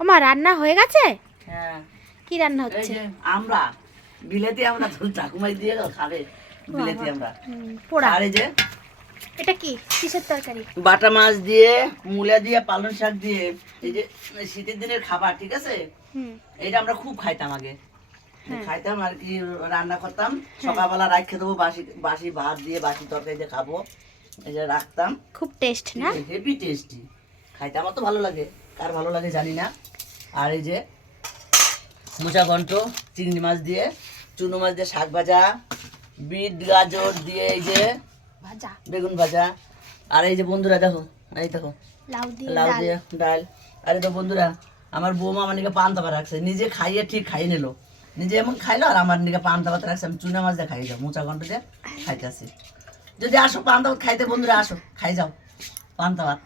ওমা রান্না হয়ে গেছে? হ্যাঁ। কি রান্না এই হচ্ছে? যে আমরা বিলেতি আমরা তো ঠাকুমাই দিয়ে খাবে বিলেতি আমরা। পোড়া। আর এই যে এটা কি কিসের তরকারি? বাটা মাছ দিয়ে, মূলা দিয়ে, পালং শাক দিয়ে, এই যে শীতের দিনের খাবার, ঠিক আছে? হুম। এটা আমরা খুব খাইতাম আগে। হ্যাঁ। খাইতাম আর কি, রান্না করতাম হ্যাঁ। সকালবেলা রাখতে দেবো, বাসি বাসি ভাত দিয়ে বাসি তরকারি দিয়ে খাবো, এই যে রাখতাম। খুব টেস্ট না? হেভি টেস্টি, খাইতে আমার তো ভালো লাগে, কার ভালো লাগে জানি না। আর এই যে মোচা ঘন্ট চিংড়ি মাছ দিয়ে, চুনো মাছ দিয়ে শাক ভাজা, বিট গাজর দিয়ে এই যে ভাজা, বেগুন ভাজা। আর এই যে বন্ধুরা দেখো, এই দেখো লাউ দিয়ে লাউ ডাল। দিয়ে ডাল। আরে তো বন্ধুরা, আমার বৌমা আমার নিকে পান্তা ভাত রাখছে, নিজে খাইয়ে ঠিক খাইয়ে নিল, নিজে এমন খাইলো আর আমার নিকে পান্তা ভাত রাখছে, আমি চুনা মাছ দিয়ে খাই যাও, মোচা ঘন্ট দিয়ে খাইতেছি। যদি আসো পান্তা ভাত খাইতে বন্ধুরা, আসো খাই যাও পান্তা ভাত।